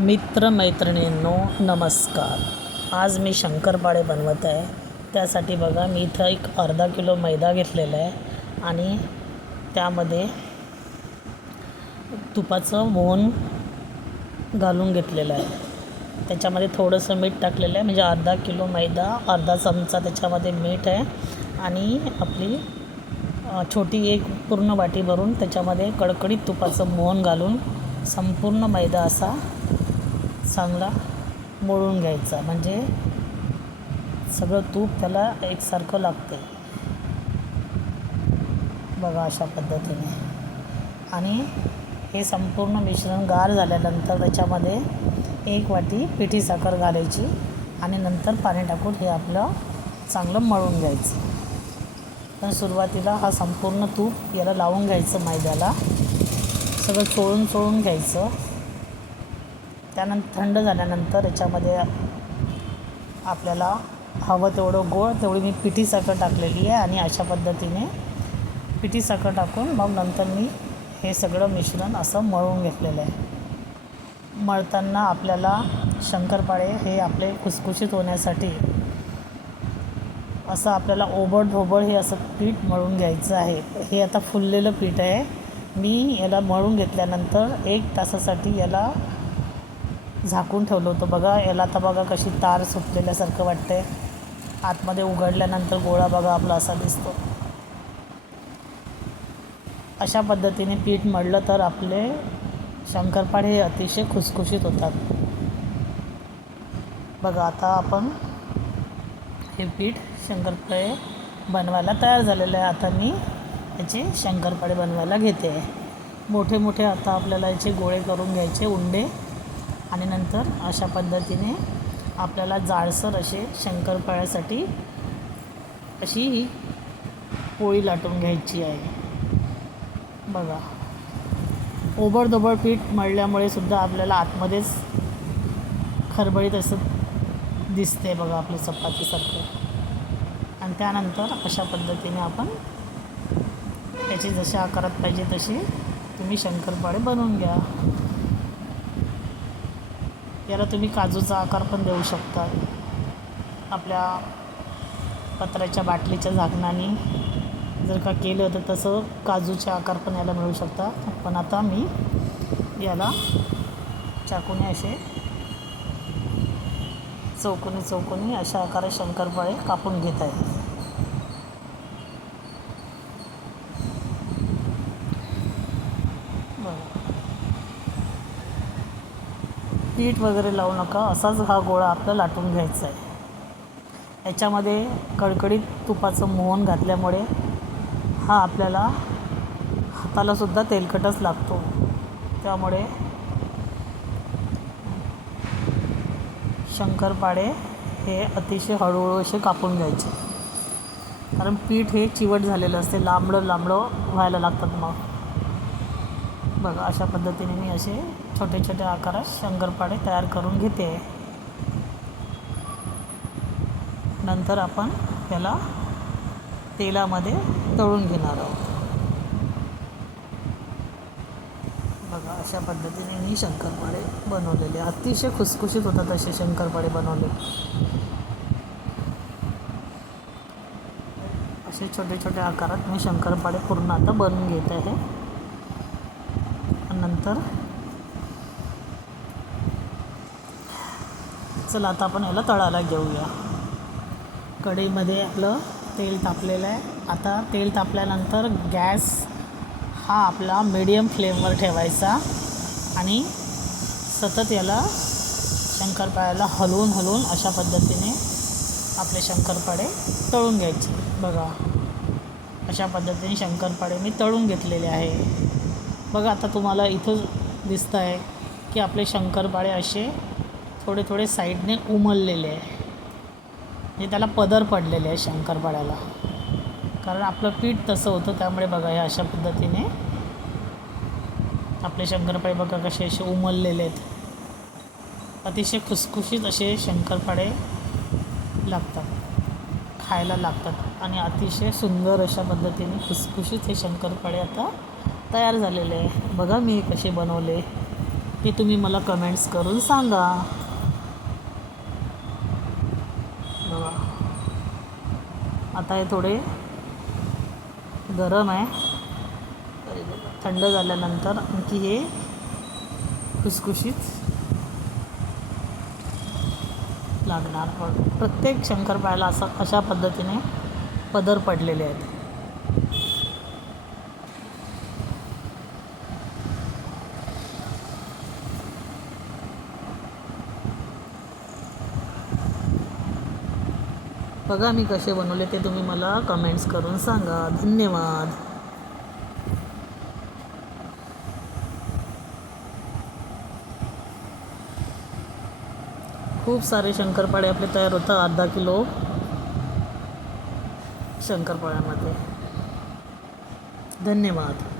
मित्रमैत्रिणींनो नमस्कार. आज मी शंकरपाळे बनवत आहे. त्यासाठी बघा मी इथं एक अर्धा किलो मैदा घेतलेला आहे आणि त्यामध्ये तुपाचं मोहन घालून घेतलेलं आहे. त्याच्यामध्ये थोडंसं मीठ टाकलेलं आहे म्हणजे अर्धा किलो मैदा अर्धा चमचा त्याच्यामध्ये मीठ आहे आणि आपली छोटी एक पूर्ण वाटी भरून त्याच्यामध्ये कडकडीत तुपाचं मोहन घालून संपूर्ण मैदा असा चांगला मळून घ्यायचा. म्हणजे सगळं तूप त्याला एकसारखं लागते बघा अशा पद्धतीने. आणि हे संपूर्ण मिश्रण गार झाल्यानंतर त्याच्यामध्ये एक वाटी पिठी साखर घालायची आणि नंतर पाणी टाकून हे आपलं चांगलं मळून घ्यायचं. पण सुरुवातीला हा संपूर्ण तूप याला लावून घ्यायचं मैद्याला. सगळं चोळून चोळून घ्यायचं. त्यानंतर थंड झाल्यानंतर याच्यामध्ये आपल्याला हवं तेवढं गोळ तेवढी मी पिठी साखर टाकलेली आहे आणि अशा पद्धतीने पिठी साखर टाकून मग नंतर मी हे सगळं मिश्रण असं मळून घेतलेलं आहे. मळताना आपल्याला शंकरपाळे हे आपले खुसखुशीत होण्यासाठी असं आपल्याला ओबड धोबड हे असं पीठ मळून घ्यायचं आहे. हे आता फुललेलं पीठ आहे. मी याला मळून घेतल्यानंतर एक तासासाठी याला झाकून ठेवलं होतं. बघा याला आता बघा कशी तार सुटलेल्यासारखं वाटतंय. आतमध्ये उघडल्यानंतर गोळा बघा आपला असा दिसतो. अशा पद्धतीने पीठ मळलं तर आपले शंकरपाळे हे अतिशय खुसखुशीत होतात. बघा आता आपण हे पीठ शंकरपाळे बनवायला तयार झालेलं आहे. आता मी याचे शंकरपाळे बनवायला घेते. आहे मोठे मोठे आता आपल्याला याचे गोळे करून घ्यायचे. उंडे आणि नंतर अशा पद्धतीने आपल्याला जाळसर असे शंकरपाळ्यासाठी अशी ही पोळी लाटून घ्यायची आहे. बघा. ओबडधोबड पीठ मळल्यामुळे सुद्धा आपल्याला आतमध्येच खरबळीत असं दिसते बघा आपलं चपातीसारखं. आणि त्यानंतर अशा पद्धतीने आपण त्याची जशा आकारात पाहिजे तशी तुम्ही शंकरपाळे बनवून घ्या. याला तुम्ही काजूचा आकार पण देऊ शकता. आपल्या पत्र्याच्या बाटलीच्या झाकणाने. जर का केलं तर तसं काजूचे आकार पण याला मिळू शकतात पण आता मी याला चाकूने असे चौकोनी चौकोनी अशा आकारात शंकरपाळे कापून घेत आहे बघा पीठ वगैरे लावू नका. असाच हा गोळा आपला लाटून घ्यायचा आहे. याच्यामध्ये कडकडीत तुपाचं मोहन घातल्यामुळे हा आपल्याला हातालासुद्धा तेलकटच लागतो. त्यामुळे शंकरपाळे हे अतिशय हळूहळू असे कापून घ्यायचे. कारण पीठ हे चिवट झालेलं असते. लांबडं लांबडं व्हायला लागतात मग. बघा अशा पद्धतीने मी असे छोटे छोटे आकारात शंकरपाळे तयार करून घेते. नंतर आपण त्याला तेलामध्ये तळून घेणार आहोत. बघा अशा पद्धतीने मी शंकरपाळे बनवलेले. अतिशय खुसखुशीत होतात असे शंकरपाळे बनवले. असे छोटे छोटे आकारात मी शंकरपाळे पूर्ण आता बनवून घेत आहे. नंतर. चला आता आपण याला तळायला घेऊया. कढईमध्ये आपलं तेल तापलेलं आहे. आता तेल तापल्यानंतर गॅस हा आपला मीडियम फ्लेमवर ठेवायचा आणि सतत याला शंकरपाळ्याला हलवून हलवून अशा पद्धतीने आपले शंकरपाळे तळून घ्यायचे. बघा अशा पद्धतीने शंकरपाळे मी तळून घेतलेले आहे. बघा आता तुम्हाला इथं दिसतं आहे की आपले शंकरपाळे असे थोडे थोडे साईडने उमललेले आहे. म्हणजे त्याला पदर पडलेले आहे शंकरपाळ्याला. कारण आपलं पीठ तसं होतं त्यामुळे बघा हे अशा पद्धतीने आपले शंकरपाळे बघा कसे असे उमललेले आहेत. अतिशय खुसखुशीत असे शंकरपाळे लागतात खायला लागतात आणि अतिशय सुंदर अशा पद्धतीने खुसखुशीत हे शंकरपाळे आता तयार झालेले आहे. बघा मी हे कसे बनवले. ते तुम्ही मला कमेंट्स करून सांगा. बघा. आता हे थोडे गरम आहे. थंड झाल्यानंतर आणखी हे खुसखुशीत लागणार. पण प्रत्येक शंकरपाळ्याला असं अशा पद्धतीने पदर पडलेले आहेत. बघा मी कसे बनवले ते तुम्ही मला कमेंट्स करून सांगा. धन्यवाद. खूप सारे शंकरपाळे आपले तयार होतात अर्धा किलो शंकरपाळ्यामध्ये. धन्यवाद.